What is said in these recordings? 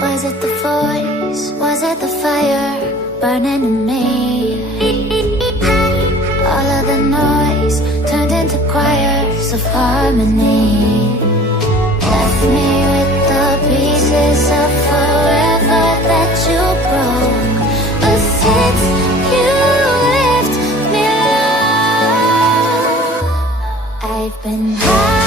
Was it the voice? Was it the fire burning in me? All of the noise turned into choirs of harmony. Left me with the pieces of forever that you broke. But since you left me alone, I've been high.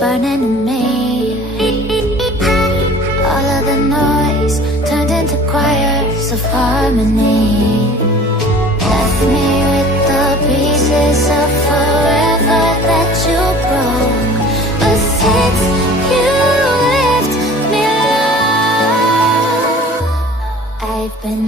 Burning in me. All of the noise turned into choirs of harmony. Left me with the pieces of forever that you broke. But since you left me alone, I've been